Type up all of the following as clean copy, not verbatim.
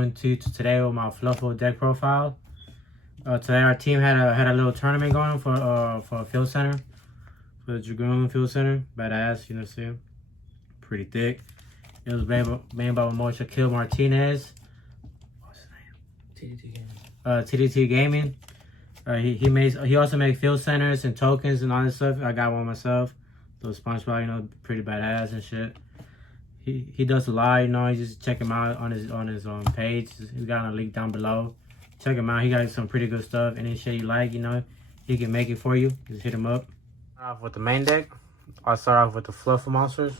coming to you today with my Fluffal deck profile. Today our team had a little tournament going for a field center, for the Dragoon Field Center. Badass, you know, see, pretty thick. It was made by Shaquille Martinez. What's his name? TDT Gaming. TDT Gaming. He also made field centers and tokens and all this stuff. I got one myself. Those SpongeBob, you know, pretty badass and shit. He does a lot, you know. You just check him out on his page. He's got a link down below. Check him out. He got some pretty good stuff. Any shit you like, you know, he can make it for you. Just hit him up. Start off with the main deck. I'll start off with the Fluffal monsters.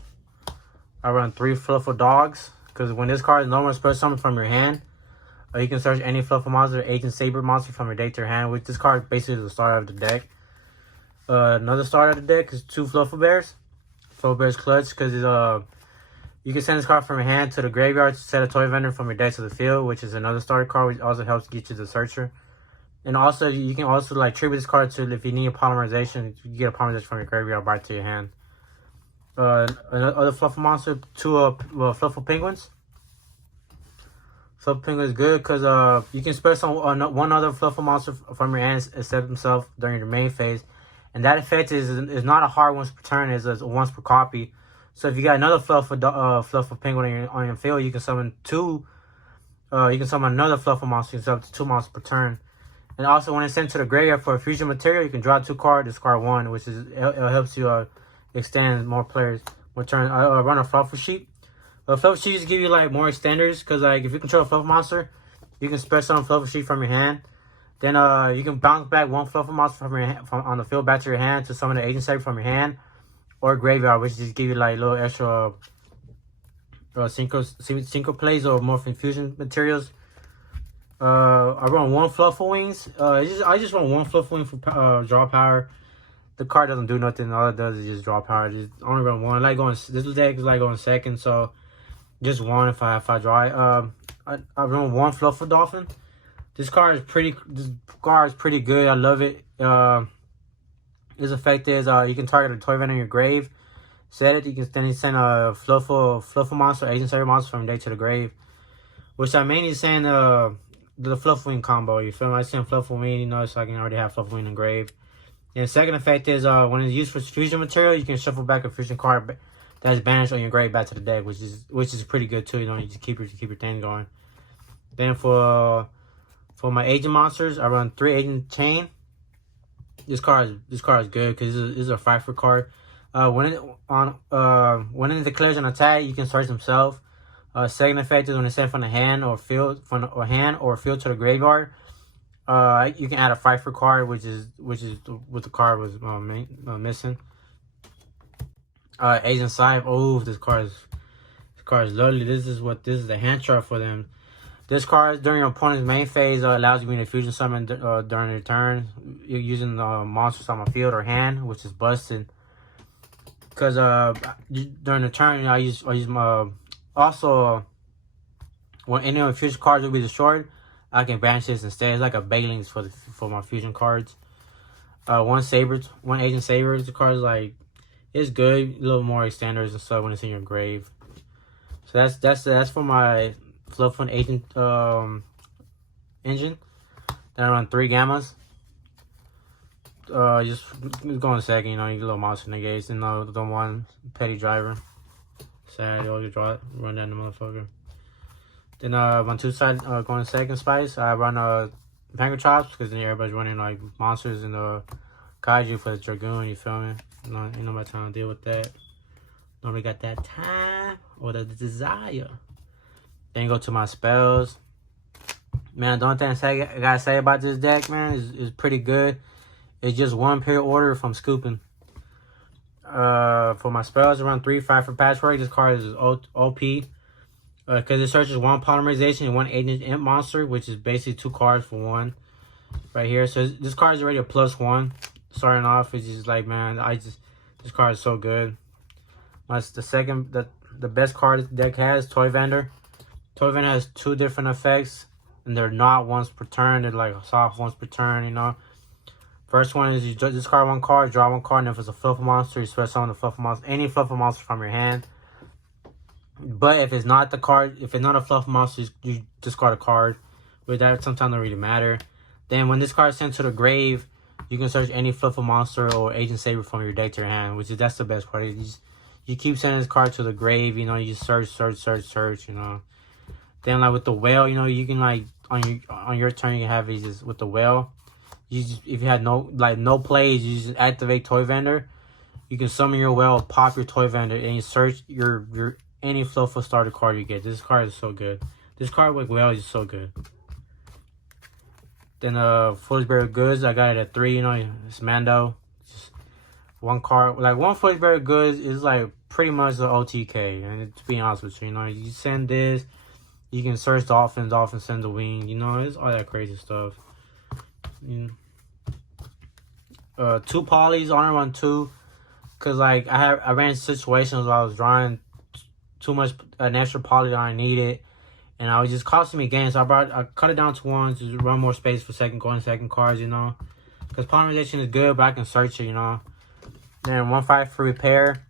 I run 3 Fluffal dogs because when this card is no more special summon from your hand, you can search any Fluffal monster, Agent Saber monster from your deck to your hand. Which this card basically is the starter of the deck. Another starter of the deck is 2 Fluffal Bears. Fluffal Bears clutch because you can send this card from your hand to the graveyard to set a toy vendor from your deck to the field, which is another starter card, which also helps get you the searcher. And also, you can also like tribute this card to if you need a polymerization, you get a polymerization from your graveyard right to your hand. Another Fluffal monster, 2 Fluffal Penguins. Fluffal Penguin is good because you can spare one other Fluffal monster from your hand except himself during your main phase. And that effect is not a hard once per turn, it's a once per copy. So if you got another Fluffal Penguin on your field, you can summon 2. You can summon another Fluffal monster. You can summon 2 monsters per turn. And also, when it's sent to the graveyard for a fusion material, you can draw 2 cards, discard 1, which it helps you extend more players more turn. I run a Fluffal Sheep. Fluffal Sheep just give you like more extenders because like if you control a Fluffal monster, you can spare some Fluffal Sheep from your hand. Then you can bounce back 1 Fluffal monster from your hand, on the field back to your hand to summon the Agent Saber from your hand. Or graveyard, which just give you like little extra synchro plays or more infusion materials. I run 1 Fluffal Wings. I just run 1 Fluffal Wing for draw power. The card doesn't do nothing. All it does is just draw power. Just only run 1. Like going, this deck is like going second, so just 1 if I draw it. I run 1 Fluffal Dolphin. This card is pretty good. I love it. His effect is you can target a toy vendor in your grave, set it. You can then send a Fluffal monster, Agent Saber monster from your deck to the grave. Which I mainly send the Fluffal Wing combo. You feel me? I send Fluffal Wing, you know, so I can already have Fluffal Wing in the grave. And the second effect is when it's used for fusion material, you can shuffle back a fusion card that's banished on your grave back to the deck, which is pretty good too. You know, you just keep your thing going. Then for my agent monsters, I run 3 Agent Chain. This card is good because it's a Frightfur card. When it declares an attack, you can search himself. Second effect is when it's sent from the hand or field to the graveyard. You can add a Frightfur card, which is what the card was missing. Agent Savij. Oh, this card is lovely. This is the hand chart for them. This card, during your opponent's main phase, allows you to fusion summon during your turn. You're using monsters on my field or hand, which is busted. Because during the turn, I use my... Also, when any of my fusion cards will be destroyed, I can banish this instead. It's like a bailings for my fusion cards. 1 Agent Saber. The card is like... It's good. A little more extenders and stuff when it's in your grave. So that's for my... Fluffal Agent engine. Then I run 3 Gammas. Just going second, you know, you get a little monster negates and the 1 Petty Driver. Sad, you always run down the motherfucker. Then run 2 side going second spice. I run Finger Chops because then everybody's running like monsters and the Kaiju for the Dragoon, you feel me? Ain't nobody trying to deal with that. Nobody got that time or the desire. Then go to my spells. Man, the only thing I gotta say about this deck, man, is pretty good. It's just 1 period order from scooping. For my spells, I run 3 Frightfur Patchwork. This card is OP. Because it searches 1 polymerization and 1 agent imp monster, which is basically 2 cards for 1. Right here. So this card is already a +1. Starting off, it's just like, man, this card is so good. The best card this deck has, Toy Vendor. Toy Vendor has 2 different effects, and they're not once per turn. They're like soft once per turn, you know. First one is you discard 1 card, draw 1 card, and if it's a Fluffal monster, you spread some of the Fluffal monster, any Fluffal monster from your hand. But if it's not the card, if it's not a Fluffal monster, you discard a card. But that sometimes don't really matter. Then when this card is sent to the grave, you can search any Fluffal monster or Agent Saber from your deck to your hand, that's the best part. You keep sending this card to the grave, you know, you search, you know. Then like with the whale, you know, you can like on your turn you can have it just with the whale. You just, if you had no plays, you just activate Toy Vendor. You can summon your whale, pop your Toy Vendor, and you search your any Fluffal starter card you get. This card is so good. This card with whale is so good. Then Foolish Berry Goods, I got it at 3, you know, it's Mando. Just one card, like one Foolish Berry Goods is like pretty much the OTK. And to be honest with you, you know, you send this, you can search Dolphins send the wing, you know, it's all that crazy stuff. You know. 2 polys, honor run 2. Cause like I ran situations where I was drawing too much an extra poly that I needed. And I was just costing me games. So I cut it down to 1 to run more space for second cards, you know. Because polymerization is good, but I can search it, you know. Then 1 5 for repair.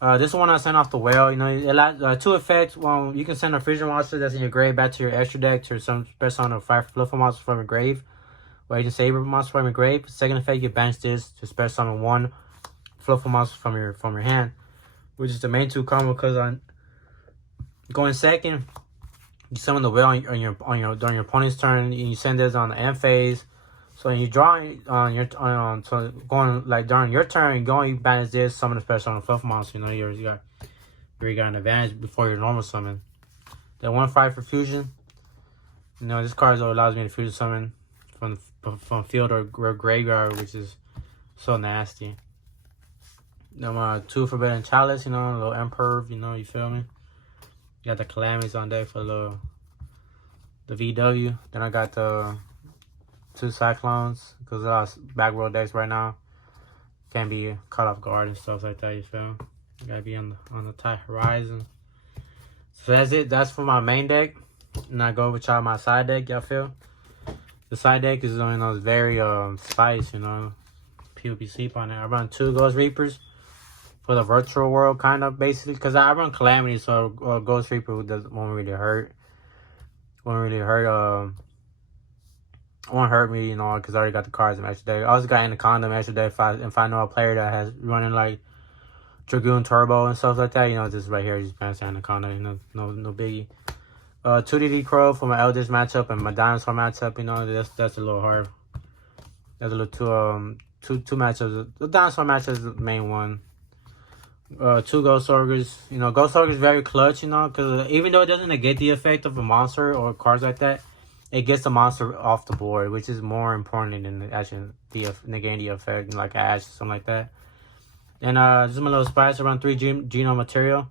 This one I sent off the whale, you know. It allows 2 effects. One, you can send a freezer monster that's in your grave back to your extra deck to some special on a 5 Fluffal monster from your grave. Or Agent Saber monster from your grave. Second effect, you banish this to special summon 1 Fluffal monster from your hand. Which is the main 2 combo because on going second, you summon the whale during your opponent's turn, and you send this on the end phase. So when you draw so going like during your turn, you banish this, summon a special on a Fluffal monster. You know you got an advantage before your normal summon. Then 1 5 for fusion. You know this card allows me to fusion summon from field or graveyard, which is so nasty. Then 2 Forbidden Chalice. You know, a little Imperv. You know, you feel me? Got the Calamities on deck for the VW. Then I got the 2 Cyclones because I back row decks right now. Can't be caught off guard and stuff like that. You feel? You gotta be on the tight horizon. So that's it. That's for my main deck. And I go over to my side deck. Y'all feel? The side deck is, you know, it's very spice. You know, people be sleep on it. I run 2 Ghost Reapers. For the virtual world, kind of, basically. Because I run Calamity, so Ghost Reaper won't really hurt. Won't hurt me, you know, because I already got the cards in my extra deck. I also got Anaconda in my extra deck if I know a player that has running, like, Dragoon Turbo and stuff like that. You know, this right here, just bans Anaconda, you know, no biggie. 2DD Crow for my Eldritch matchup and my Dinosaur matchup, you know, that's a little hard. That's a little two matchups. The Dinosaur matchup is the main one. 2 Ghost Ogres. You know, Ghost Ogre is very clutch, you know, because even though it doesn't negate the effect of a monster or cards like that, it gets the monster off the board, which is more important than actually negating the effect, like Ash or something like that. And just my little spice around 3 Genome Material.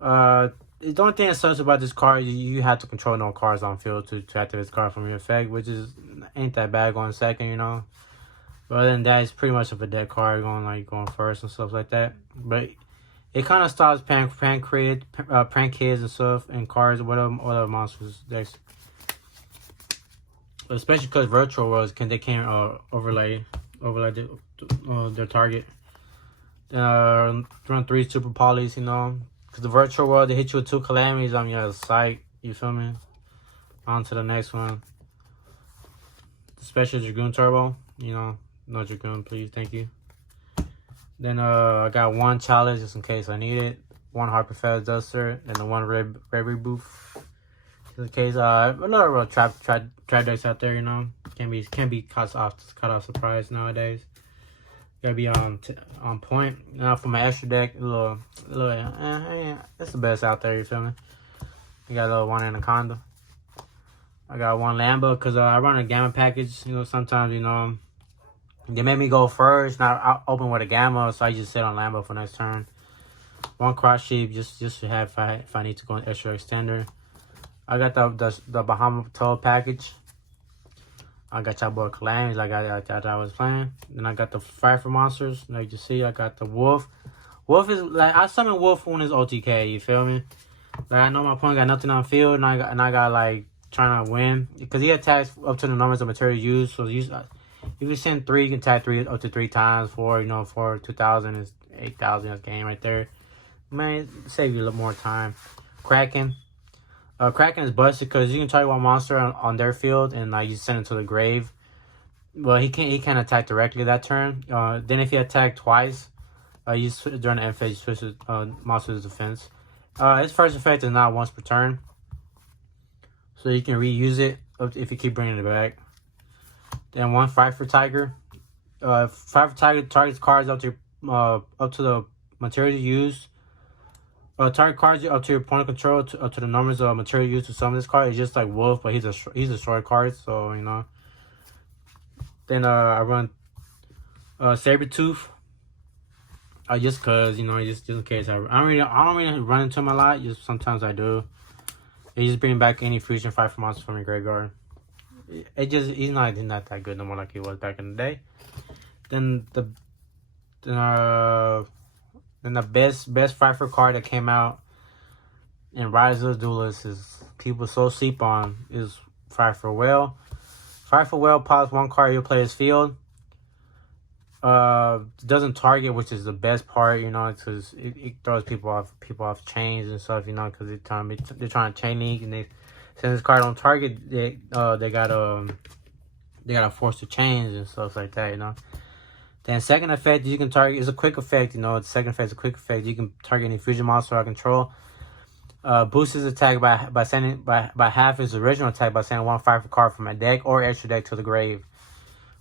The only thing that sucks about this card, you have to control no cards on field to activate this card from your effect, which ain't that bad going second, you know. But other than that, it's pretty much of a dead card going first and stuff like that. But it kind of stops prank kids and stuff and cards, whatever monsters decks. Especially because virtual worlds can't overlay their target. Run 3 super polys, you know. Because the virtual world, they hit you with 2 calamities. I mean, yeah, psych. You feel me? On to the next one. Special Dragoon Turbo, you know. No Dragoon, please. Thank you. Then I got 1 Chalice just in case I need it. 1 Harper Feather Duster. And the 1 Red Reboot. Just in case. Another real trap decks out there, you know. Can't be caught off surprise nowadays. Gotta be on point. Now for my extra deck, it's the best out there. You feel me? You got a little 1 Anaconda. I got 1 Lambo because I run a Gamma package. You know, sometimes, you know, they make me go first. Now I open with a Gamma, so I just sit on Lambo for next turn. 1 Cross Sheep just to have if I need to go an extra extender. I got the Bahama Toad package. I got y'all boy Calamities like I was playing. Then I got the Frightfur monsters. Like you see, I got the Wolf. Wolf is like I summon Wolf when it's OTK. You feel me? Like I know my opponent got nothing on field, and I got like trying to win because he attacks up to the numbers of material used. So if you send 3, you can attack 3 up to 3 times. 4, you know, 4 2,000 is 8,000. That's game right there. Man, save you a little more time. Kraken. Kraken is busted because you can target one monster on their field and like you send it to the grave. Well, he can't attack directly that turn. Then if he attack twice, during the end phase, you switch the monster's defense. His first effect is not once per turn, so you can reuse it if you keep bringing it back. Then one Frightfur Tiger. Frightfur Tiger targets cards up to the material you use. Target cards up to your opponent control up to the numbers of material used to summon this card. It's just like Wolf, but he's a short card, so you know. Then I run Sabretooth. Just cause you know, just in case I don't really run into him a lot. Just sometimes I do. It just bring back any fusion Frightfur monster from your graveyard. He's not that good no more like he was back in the day. Then the best Frightfur card that came out in Rise of the Duelists is people so sleep on is Frightfur Whale. Frightfur Whale pops one card your player's field. Doesn't target, which is the best part, you know, because it throws people off chains and stuff, you know, because they're trying to chain link, and they since this card on target, they gotta force the chains and stuff like that, you know. Then second effect you can target is a quick effect, you know. The second effect is a quick effect. You can target any fusion monster I control. Boosts his attack by half his original attack by sending one Frightfur card from a deck or extra deck to the grave,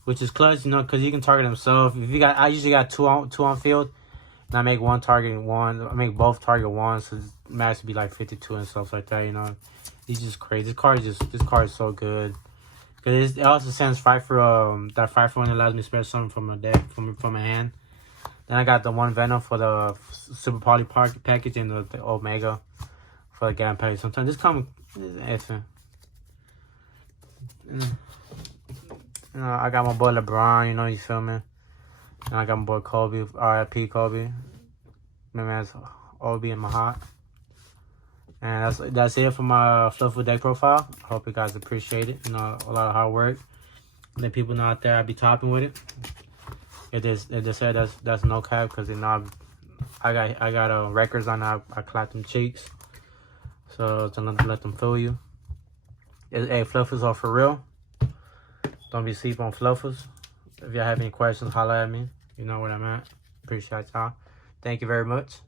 which is clutch, you know, because you can target himself. I usually got two on field, and I make one target one. I make both target one, so max would be like 52 and stuff like that, you know. He's just crazy. This card is so good. Because it also sends Frightfur, that Frightfur one allows me to special summon from a deck, from a hand. Then I got the one Venom for the Super Poly package and the Omega for the Gam package. Sometimes this comes effing. You know, I got my boy LeBron, you know, you feel me? And I got my boy Kobe, R.I.P. Kobe. My man's OB in my heart. And that's it for my Fluffal deck profile. I hope you guys appreciate it. You know, a lot of hard work. Let people know out there I be topping with it. If they say that's no cap, because you know I got records on that. I clap them cheeks. So to let them feel you. Hey, Fluffals are for real. Don't be sleep on Fluffals. If y'all have any questions, holla at me. You know where I'm at. Appreciate y'all. Thank you very much.